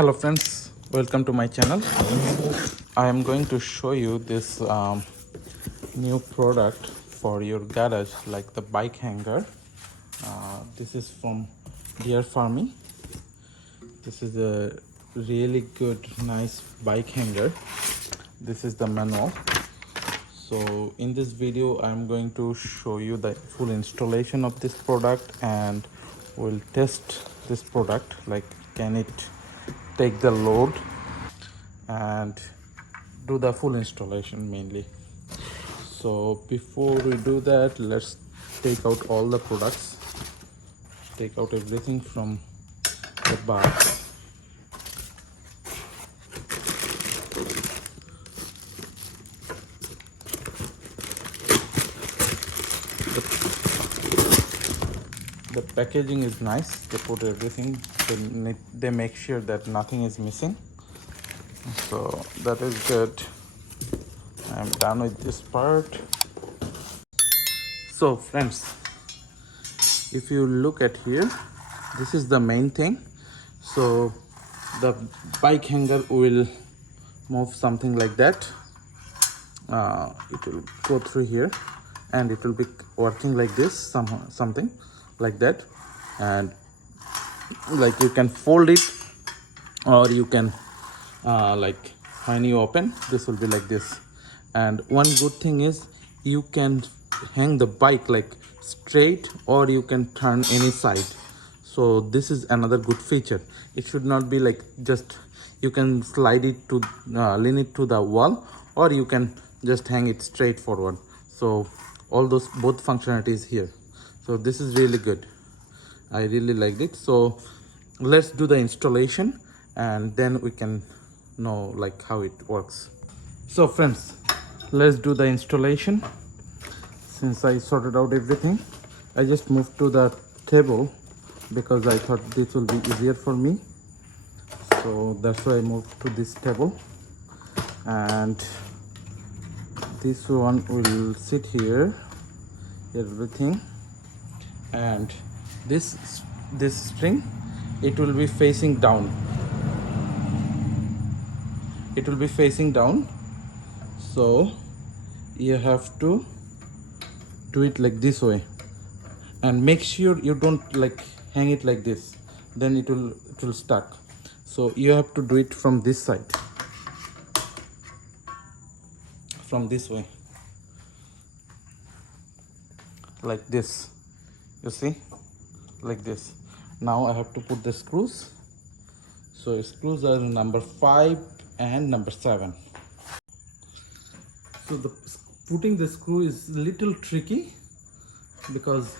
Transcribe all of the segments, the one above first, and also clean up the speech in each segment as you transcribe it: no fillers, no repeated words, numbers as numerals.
Hello friends, welcome to my channel. I am going to show you this new product for your garage, like the bike hanger. This is from DEERFAMY. This is a really good, nice bike hanger. This is the manual. So in this video I am going to show you the full installation of this product, and we'll test this product, like can it take the load, and do the full installation mainly. So before we do that, let's take out all the products, take out everything from the box. The packaging is nice. They put everything, they make sure that nothing is missing, so that is good. I'm done with this part. So friends, if you look at here, this is the main thing. So the bike hanger will move something like that. It will go through here and it will be working like this, something like that. And like you can fold it, or you can like when you open, this will be like this. And one good thing is you can hang the bike like straight, or you can turn any side. So this is another good feature. It should not be like just you can slide it to lean it to the wall, or you can just hang it straight forward. So all those both functionalities here. So this is really good. I really liked it. So let's do the installation and then we can know like how it works. So friends, let's do the installation. Since I sorted out everything, I just moved to the table because I thought this will be easier for me. So that's why I moved to this table, and this one will sit here, everything. And this string, it will be facing down. It will be facing down. So you have to do it like this way, and make sure you don't like hang it like this, then it will stuck. So you have to do it from this side, from this way, like this. You see, like this. Now I have to put the screws. So screws are number 5 and number 7. So putting the screw is a little tricky because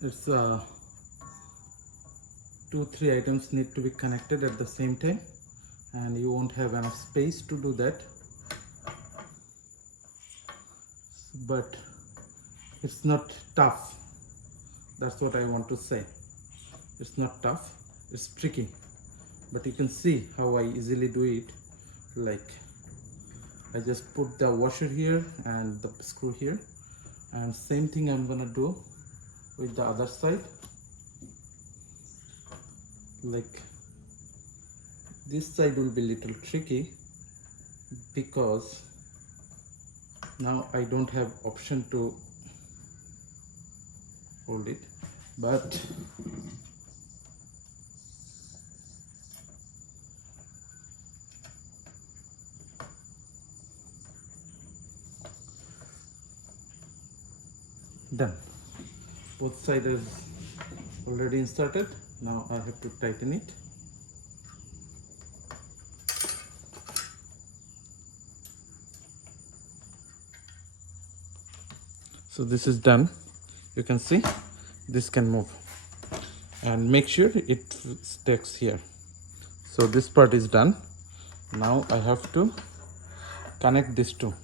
it's 2-3 items need to be connected at the same time, and you won't have enough space to do that. But it's not tough. That's what I want to say. It's not tough, it's tricky, but you can see how I easily do it. Like I just put the washer here and the screw here, and same thing I'm gonna do with the other side. Like this side will be a little tricky because now I don't have option to hold it, but done. Both sides are already inserted. Now I have to tighten it. So this is done. You can see this can move, and make sure it sticks here. So this part is done. Now I have to connect these two.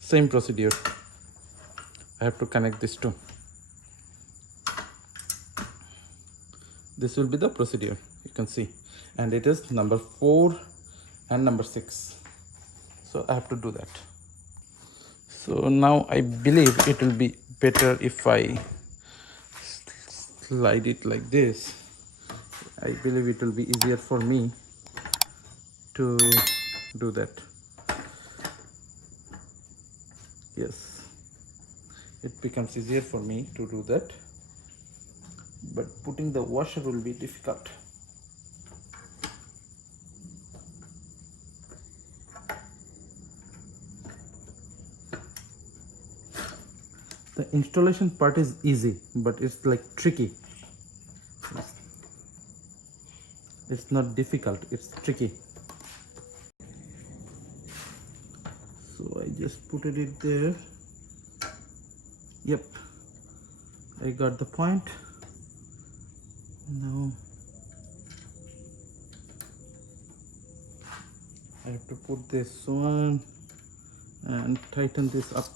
Same procedure. I have to connect these two. This will be the procedure, you can see, and it is number 4 and number 6. So I have to do that. So now I believe it will be better if I slide it like this. I believe it will be easier for me to do that. Yes, it becomes easier for me to do that, but putting the washer will be difficult. The installation part is easy, but it's like tricky. It's not difficult, it's tricky. So I just put it there. Yep, I got the point. Now I have to put this one and tighten this up.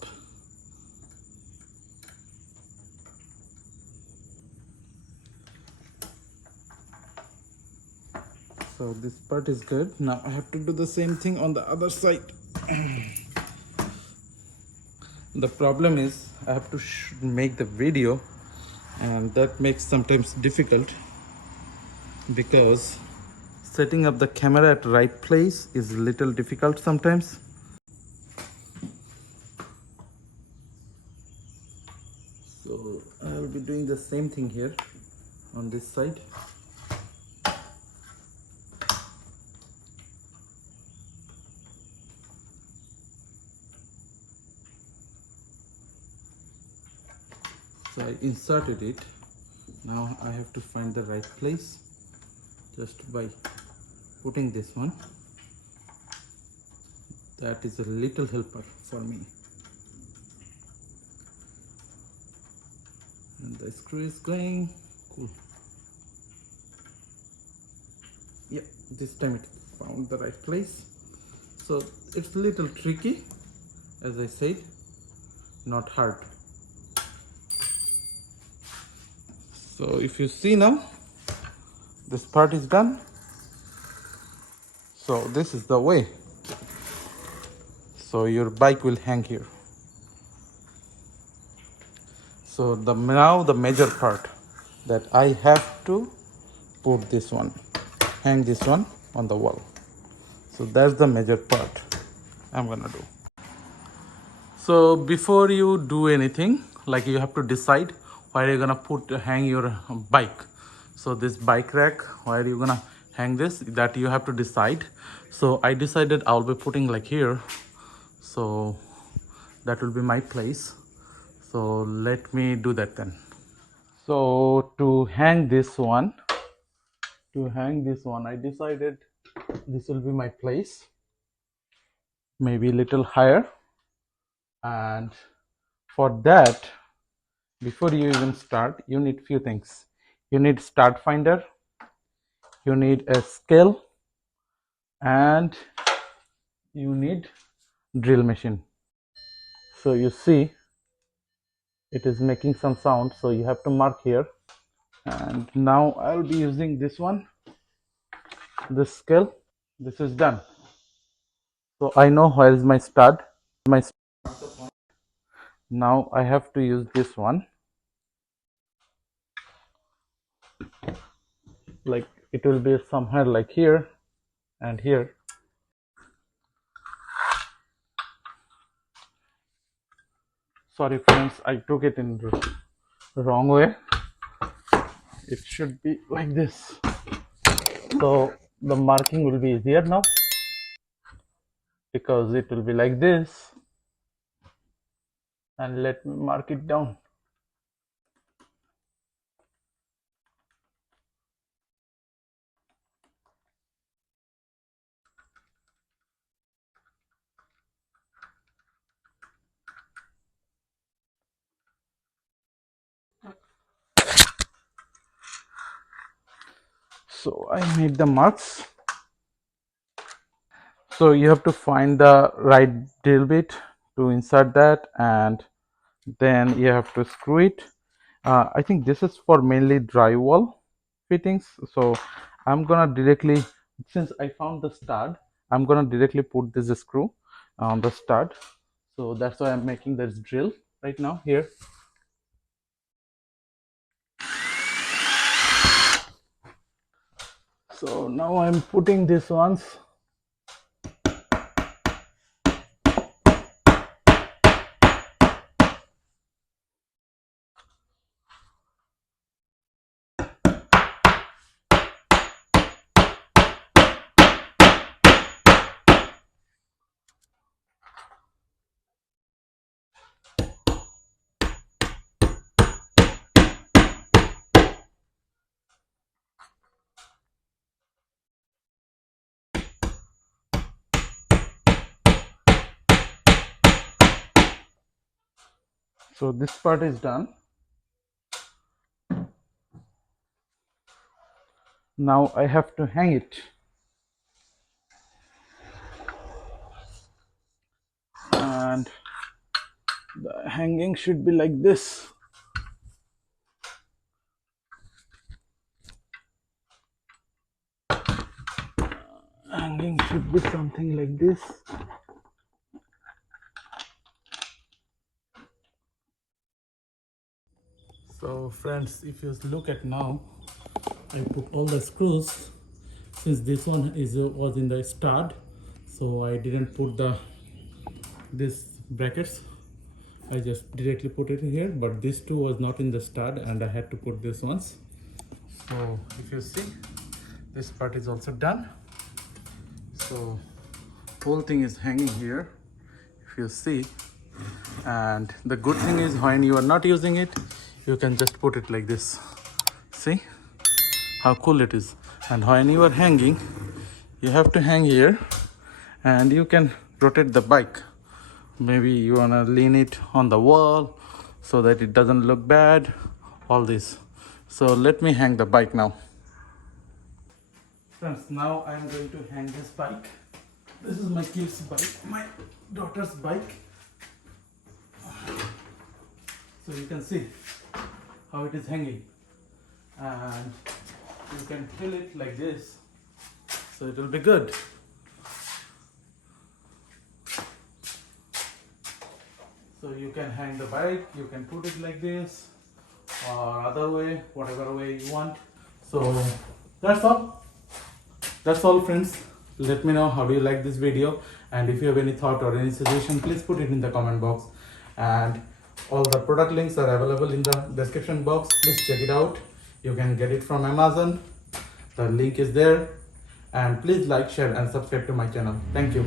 So this part is good. Now I have to do the same thing on the other side. The problem is I have to make the video, and that makes sometimes difficult because setting up the camera at right place is a little difficult sometimes. So I will be doing the same thing here on this side. So I inserted it. Now I have to find the right place just by putting this one. That is a little helper for me. And the screw is going. Cool. Yep, this time it found the right place. So it's a little tricky, as I said, not hard. So if you see now, this part is done. So this is the way. So your bike will hang here. So now the major part, that I have to put this one, hang this one on the wall. So that's the major part I'm gonna do. So before you do anything, like you have to decide where you're gonna hang your bike. So this bike rack, where you're gonna hang this, that you have to decide. So I decided I'll be putting like here. So that will be my place. So let me do that then. So to hang this one, I decided this will be my place, maybe a little higher. And for that, before you even start, you need few things. You need start finder, you need a scale, and you need drill machine. So you see it is making some sound, so you have to mark here. And now I'll be using this one, this scale. This is done. So I know where is my stud. Now I have to use this one. Like it will be somewhere like here and here. Sorry friends, I took it in the wrong way. It should be like this. So the marking will be easier now, because it will be like this. And let me mark it down. So I made the marks. So you have to find the right drill bit to insert that, and then you have to screw it. I think this is for mainly drywall fittings. So I'm gonna directly, since I found the stud, I'm gonna directly put this screw on the stud. So that's why I'm making this drill right now here. So now I'm putting this once. So this part is done. Now I have to hang it. And the hanging should be like this. Hanging should be something like this. So friends, if you look at now, I put all the screws. Since this one was in the stud, so I didn't put this brackets. I just directly put it here, but this two was not in the stud and I had to put this ones. So if you see, this part is also done. So whole thing is hanging here, if you see. And the good thing is, when you are not using it, you can just put it like this. See how cool it is. And when you are hanging, you have to hang here and you can rotate the bike. Maybe you want to lean it on the wall so that it doesn't look bad, all this. So let me hang the bike now. Friends, now I am going to hang this bike. This is my kid's bike, my daughter's bike. So you can see how it is hanging, and you can fill it like this, so it will be good. So you can hang the bike, you can put it like this or other way, whatever way you want. So that's all friends. Let me know how do you like this video, and if you have any thought or any suggestion, please put it in the comment box. And all the product links are available in the description box. Please check it out. You can get it from Amazon. The link is there. And please like, share and subscribe to my channel. Thank you.